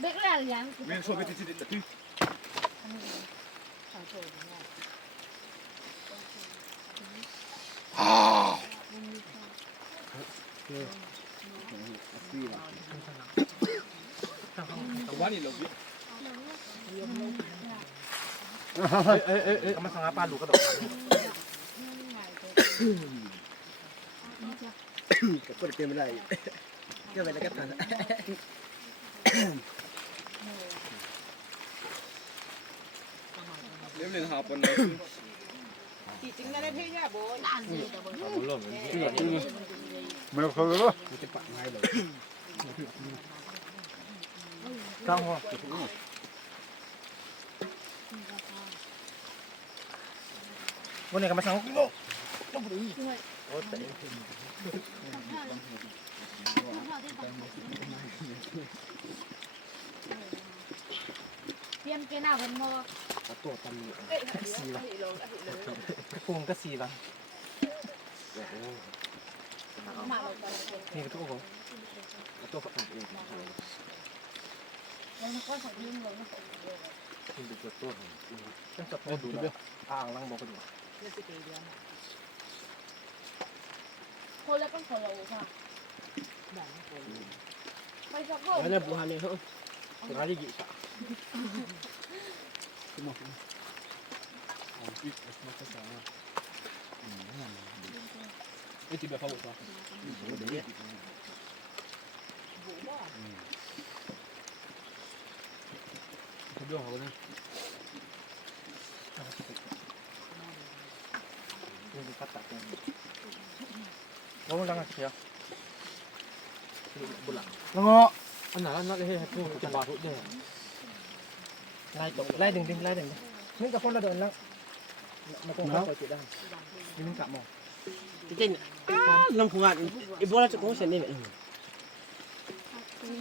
เด็กแล้วยัง ไม่ชอบไปที่แต่ที่ วันนี้เราเอามาสังอาปลาลูกกระโดด ก็เต็มไม่ได้ก็ไปแล้วก็ตัน เล่นเล่นหาปนเลย จริงๆได้เพียงแค่โบน ไม่เคยเลย จะปะไงเลย ก้าวหัววันนี้ก็มาสังโลกโอ้เตะ เตรียมเกณฑ์หน้าเพิ่นบ่ ตัวตันนี่ สีละกุ้งก็สีละ มาเราไป นี่ก็ทุกคน ตัวฝักเอง แล้วมันก็สักยิ้มเลยมันตก คุณเป็นตัวตัว ต้องจับตัวดูแล้วอ่างลังบอกกันอยู่ คนแล้วต้องคนเราค่ะไปสักคน แล้วเนี่ยบุหรี่เนี่ยเขาร้านที่กี่ปะ ไอ้ที่แบบเขาบอกว่า เดี๋ยวนี้ เขาเรื่องเขาเนี่ย นี่คือคัดตัดเองว่ามันลังเชียวบุหรี่ แล้วก็อันไหนอันนั้นเลยให้พูดจะบาดทุกเดือน ไล่ตกไล่ดึงไล่ดึงนี่กับคนละเดินแล้วมาคงเข้าไปจุดได้นี่มันกลับมอง จริงๆลำพูนอีบัวจะคงเส้นนี่แบบ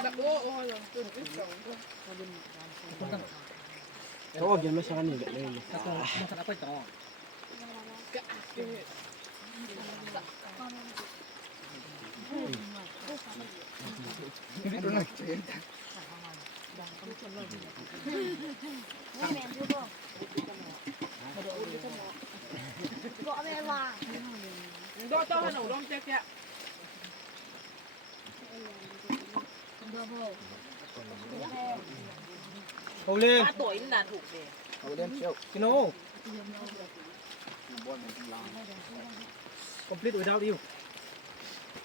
แบบโอ้โหจุดที่สอง เขาออกยังไม่ใช่กันนี่แบบเลย ถ้าตัวมันจะไปต่อ นี่ตัวไหนเจ๊ แม่แม่พูดบ่บอกแม่ว่า โดนเจ้าขนมร่มแจ๊กแจ๊ก บ่บ่ เขาเล่น มาตัวอินน่ะถูกเลย เขาเล่นเชียวกิโน complete without you